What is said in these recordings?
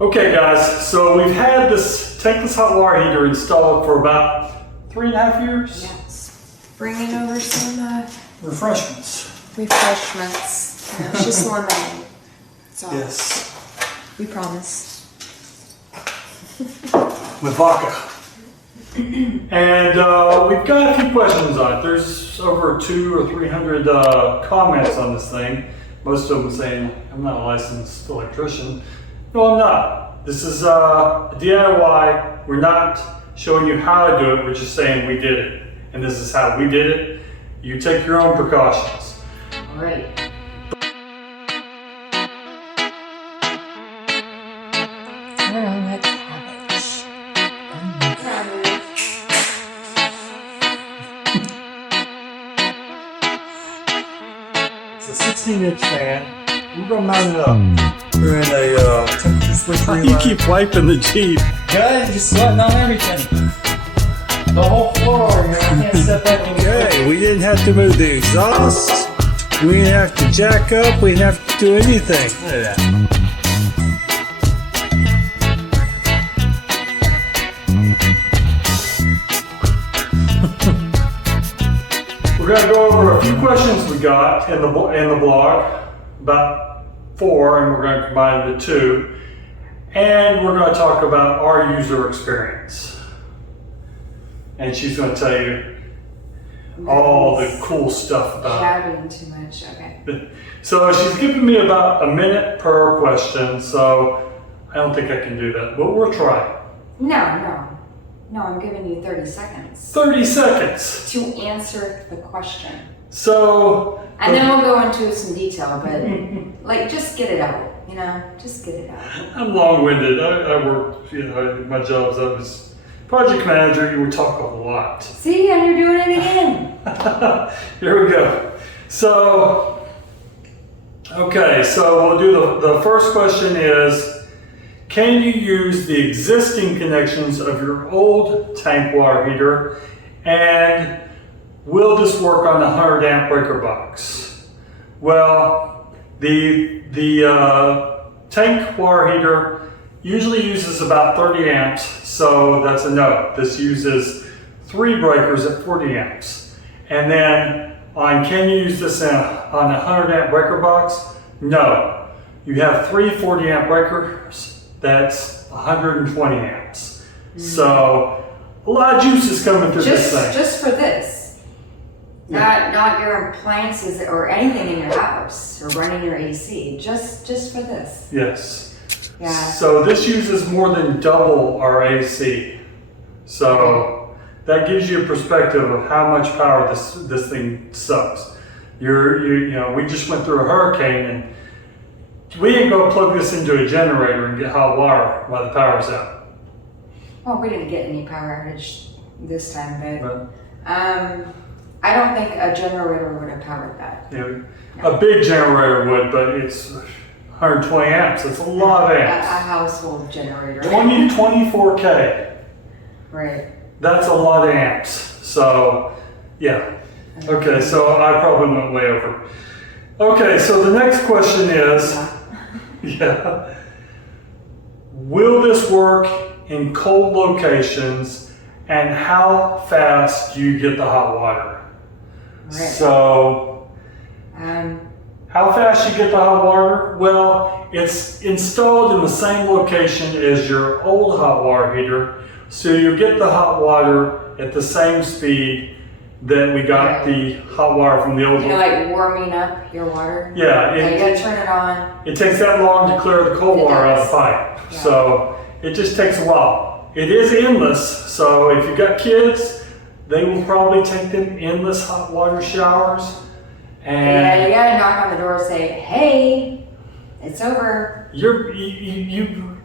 Okay guys, so we've had this Tankless hot water heater installed for about 3.5 years. Yes. Bringing over some Refreshments. refreshments. No, it's just lemonade. So Yes. we promise. With vodka. And we've got a few questions on it. There's over 200 or 300 comments on this thing. Most of them saying, I'm not a licensed electrician. No, I'm not. This is a DIY. We're not showing you how to do it. We're just saying we did it. And this is how we did it. You take your own precautions. All right. I don't know, like cabbage. It's a 16-inch fan. We're gonna mount it up. We're in a temperature switch relay. You keep wiping the Jeep. Good, just sweating on everything. The whole floor, you know, I can't step up and Okay, we didn't have to move the exhaust. We didn't have to jack up. We didn't have to do anything. Look at that. We're going to go over a few questions we got in the blog, about 4, and we're going to combine the 2. And we're going to talk about our user experience. And she's going to tell you all the cool stuff about Shouting too much. Okay. it. So she's giving me about a minute per question, so I don't think I can do that, but we'll try. No, I'm giving you 30 seconds 30 seconds. to answer the question. So, And then we'll go into some detail, but like just get it out, you know, just get it out. I'm long-winded. I work, my jobs, I was project manager. You would talk a lot. See, and you're doing it again. Here we go. So, okay, so we'll do the first question is, can you use the existing connections of your old tank water heater, and will this work on the 100 amp breaker box? Well, the tank water heater usually uses about 30 amps, so that's a no. This uses 3 breakers at 40 amps. And then on can you use this on a 100 amp breaker box? No. You have 3 40 amp breakers. That's 120 amps. So a lot of juice is coming through this thing. Just for this. Not your appliances or anything in your house or running your AC. Just for this. Yes. Yeah. So this uses more than double our AC. So that gives you a perspective of how much power this thing sucks. You know, we just went through a hurricane and we didn't go plug this into a generator and get hot water while the power's out. Well, we didn't get any power outage this time, but But, I don't think a generator would have powered that. you know, a big generator would, but it's 120 amps. It's a lot of A amps. household generator. 24K. Right. That's a lot of amps. So, yeah. Okay, so I probably went way over. Okay, so the next question is, yeah, will this work in cold locations, and how fast do you get the hot water? Right. So, how fast you get the hot water? Well, it's installed in the same location as your old hot water heater, so you get the hot water at the same speed that we got the hot water from the old You know, like warming up your water. Yeah, You gotta turn it on. it takes that long to clear the cold It water out of does. the pipe. Yeah. So it just takes a while. It is endless, so if you've got kids, they will probably take them endless hot water showers. Yeah, And you gotta knock on the door and say, hey, it's over.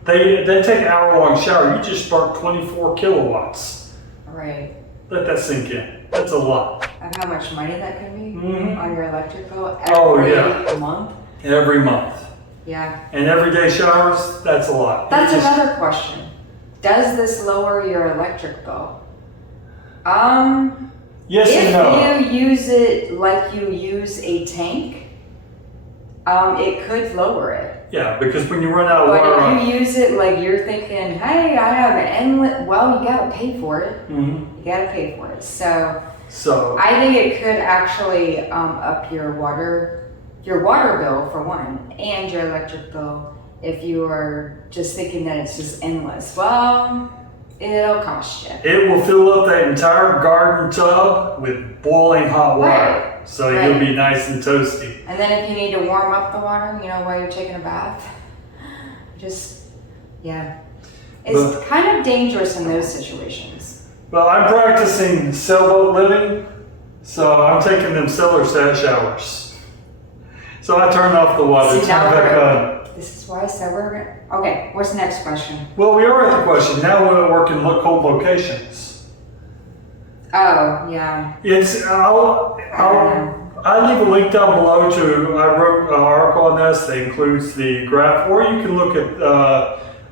they take an hour-long shower. You just spark 24 kilowatts. Right. Let that sink in. That's a lot. Of how much money that could be Mhm. on your electric bill Oh, every yeah. month. Every month. Yeah. And everyday showers, that's a lot. That's You just- another question. Does this lower your electric bill? Yes and no. If you use it like you use a tank, it could lower it. Yeah, because when you run out of But water on, if you use it like you're thinking, hey, I have an endless, well, you gotta pay for it. Mhm. You gotta pay for it. So So I think it could actually up your water bill for one, and your electric bill if you are just thinking that it's just endless. Well, it'll cost you. it will fill up that entire garden tub with boiling hot water. Right. So Right. you'll be nice and toasty. And then if you need to warm up the water, while you're taking a bath, yeah. It's kind of dangerous in those situations. Well, I'm practicing sailboat living, so I'm taking them sailor showers. So I turn off the water, See, turn now back we're- on. This is why I said okay, what's the next question? Well, we are at the question. Now we're working cold locations. Oh, yeah. It's I leave a link down below to, I wrote an article on this that includes the graph, or you can look at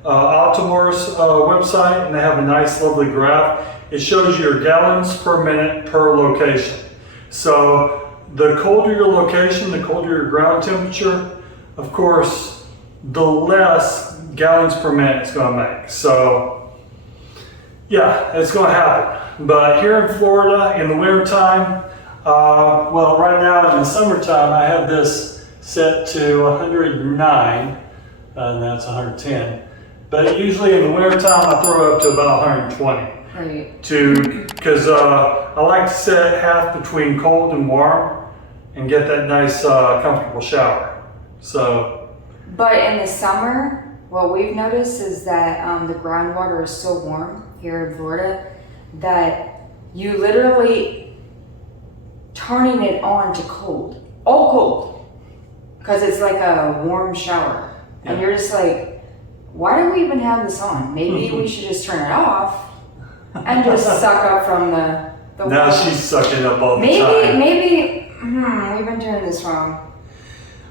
Atmor's website, and they have a nice, lovely graph. It shows you your gallons per minute per location. So the colder your location, the colder your ground temperature, of course, the less gallons per minute it's going to make. So yeah, it's going to happen. But here in Florida, in the wintertime, well, right now in the summertime, I have this set to 109, and that's 110. But usually in the wintertime, I throw it up to about 120. Right. Because I like to set it half between cold and warm and get that nice, comfortable shower. So, But in the summer, what we've noticed is that the groundwater is so warm here in Florida that you literally turning it on to cold. All cold. Because it's like a warm shower. And you're just like, why do we even have this on? Maybe we should just turn it off and just suck up from the now water. she's sucking up all the time. Maybe, we've been doing this wrong.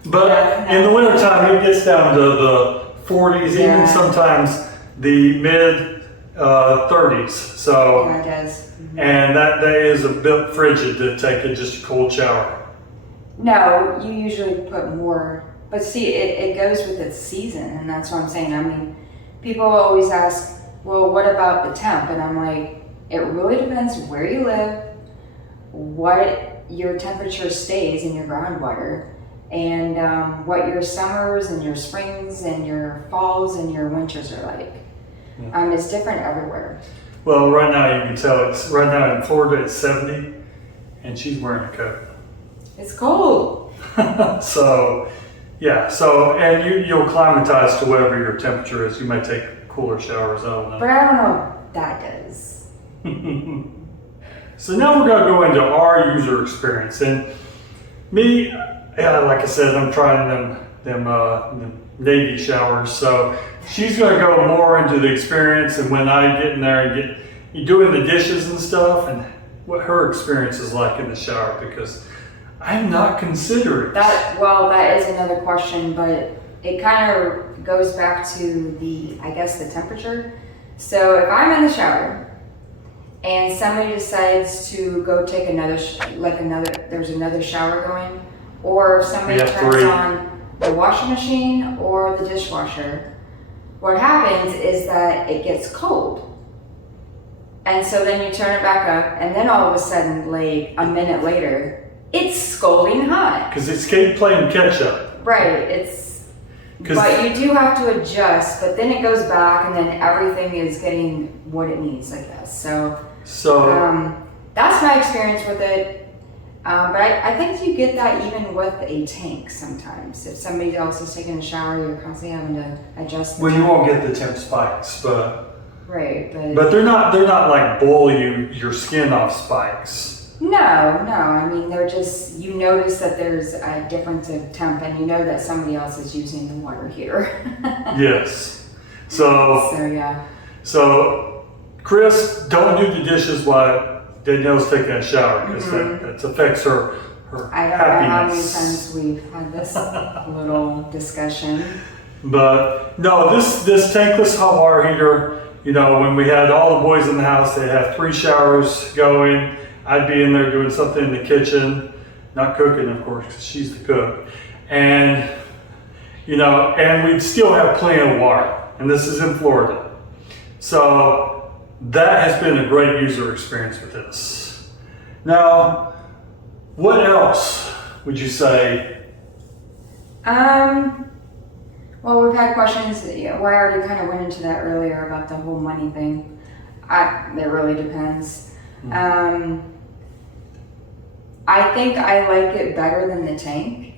But Yeah, in the wintertime, it gets down to the 40s, Yeah. even sometimes the mid 30s. So, Yeah, it does. and that day is a bit frigid to take just a cold shower. No, you usually put more, but see, it goes with its season, and that's what I'm saying. I mean, people always ask, well, what about the temp? And I'm like, it really depends where you live, what your temperature stays in your groundwater, and what your summers and your springs and your falls and your winters are like. It's different everywhere. Well, right now you can tell right now in Florida it's 70, and she's wearing a coat. It's cold. So, yeah. So, and you'll climatize to whatever your temperature is. You may take cooler showers. I don't know. But I don't know what that does. So now we're going to go into our user experience, and me, yeah, like I said, I'm trying them Navy showers. So she's going to go more into the experience, and when I get in there and you doing the dishes and stuff, and what her experience is like in the shower, because I'm not considerate. That is another question, but it kind of goes back to the temperature. So if I'm in the shower and somebody decides to go take there's another shower going, or if somebody We have turns 3. on the washing machine or the dishwasher, what happens is that it gets cold. And so then you turn it back up, and then all of a sudden, like a minute later, it's scalding hot. Because it's playing catch up. Right, but you do have to adjust, but then it goes back and then everything is getting what it needs, I guess. So that's my experience with it. But I think you get that even with a tank sometimes. If somebody else is taking a shower, you're constantly having to adjust the Well, you temp. won't get the temp spikes, Right, but they're not like boil your skin off spikes. No, I mean, they're just, you notice that there's a difference of temp, and you know that somebody else is using the water heater. Yes. So yeah. So, Chris, don't do the dishes while Danielle's taking a shower, because that affects her I don't know how many happiness. times we've had this little discussion. But no, this tankless hot water heater, when we had all the boys in the house, they had 3 showers going. I'd be in there doing something in the kitchen, not cooking, of course, because she's the cook. And you know, and we still have plenty of water. And this is in Florida. So that has been a great user experience with this. Now, what else would you say? Well, we've had questions, well, I already kind of went into that earlier about the whole money thing. It really depends. I think I like it better than the tank,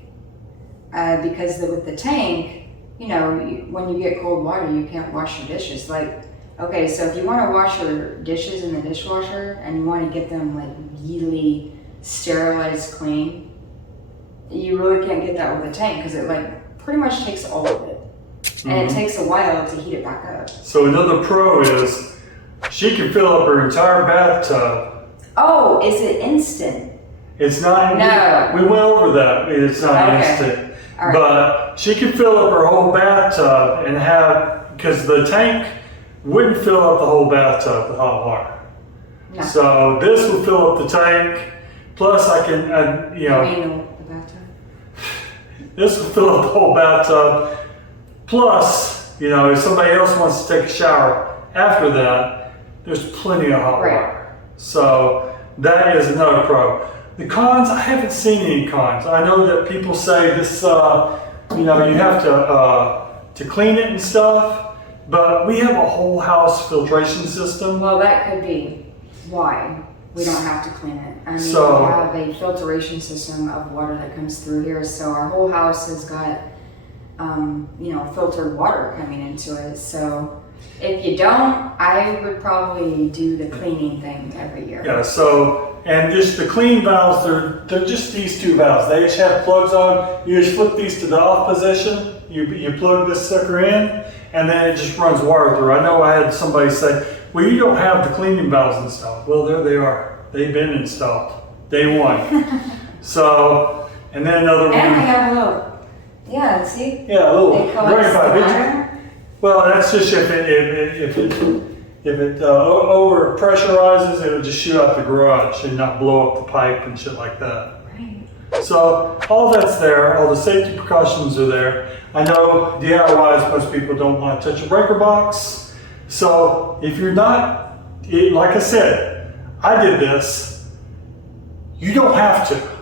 because with the tank, you know, when you get cold water, you can't wash your dishes. Like, okay, so if you want to wash your dishes in the dishwasher and you want to get them like really sterilized clean, you really can't get that with a tank because it like pretty much takes all of it. And it takes a while to heat it back up. So another pro is she can fill up her entire bathtub. Oh, is it instant? It's not. No. We went over that. It's not Okay. instant. All right. But she can fill up her whole bathtub and have, because the tank wouldn't fill up the whole bathtub with hot water. No. So this will fill up the tank. Plus I can, you know. You mean the bathtub? This will fill up the whole bathtub. Plus, you know, if somebody else wants to take a shower after that, there's plenty of hot water. So that is another pro. The cons, I haven't seen any cons. I know that people say this, you know, you have to clean it and stuff, but we have a whole house filtration system. Well, that could be why we don't have to clean it. I mean, So- we have a filtration system of water that comes through here, so our whole house has got, you know, filtered water coming into it. So if you don't, I would probably do the cleaning thing every year. Yeah, so, and just the clean valves, they're just these two valves. They just have plugs on. You just flip these to the off position. You plug this sucker in, and then it just runs water through. I know I had somebody say, well, you don't have the cleaning valves installed. Well, there they are. They've been installed. Day one. So, and then another one. And I have a little, yeah, see? Yeah, a little It collects the drain pipe. water. Well, that's just if it over pressurizes, it would just shoot out the garage and not blow up the pipe and shit like that. Right. So all that's there, all the safety precautions are there. I know DIYs, most people don't want to touch a breaker box. So if you're not, like I said, I did this. You don't have to.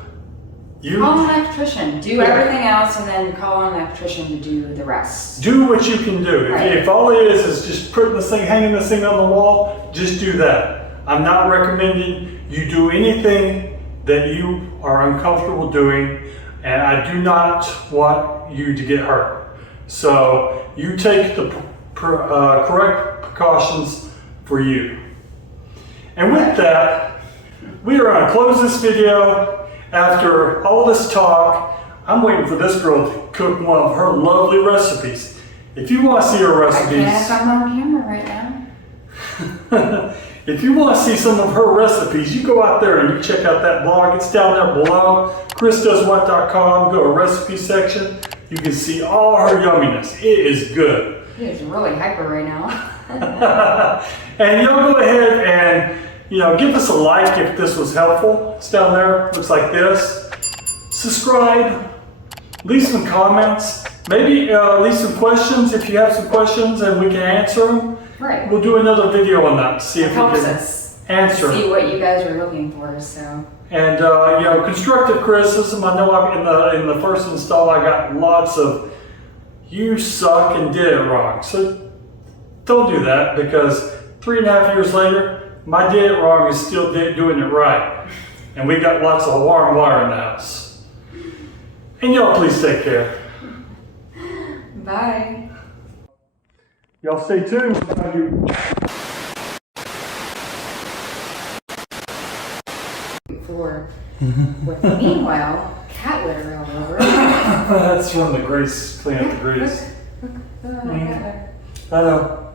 Call an electrician. Do everything else and then call an electrician to do the rest. Do what you can do. Right. If all it is just putting this thing, hanging this thing on the wall, just do that. I'm not recommending you do anything that you are uncomfortable doing, and I do not want you to get hurt. So you take the correct precautions for you. And with that, we are going to close this video. After all this talk, I'm waiting for this girl to cook one of her lovely recipes. If you want to see her I can't if recipes, I'm on camera right now. if you want to see some of her recipes, you go out there and you check out that blog. It's down there below, chrisdoeswhat.com. Go to recipe section. You can see all her yumminess. It is good. He is really hyper right now. And you'll go ahead and, you know, give us a like if this was helpful. It's down there, looks like this. Subscribe, leave some comments, maybe leave some questions if you have some questions and we can answer them. Right. We'll do another video on that, see if It we helps can us answer. see what you guys are looking for, so. And you know, constructive criticism. I know in the first install I got lots of "you suck" and "did it wrong." So don't do that, because 3.5 years later, my "did it wrong" is still doing it right, and we got lots of warm water in the house. And y'all, please take care. Bye. Y'all stay tuned. For with meanwhile, cat litter all over. That's from the grease, clean up the grease. I know.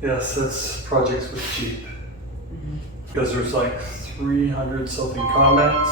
Yes, that's projects with cheap. Because there's like 300 something comments.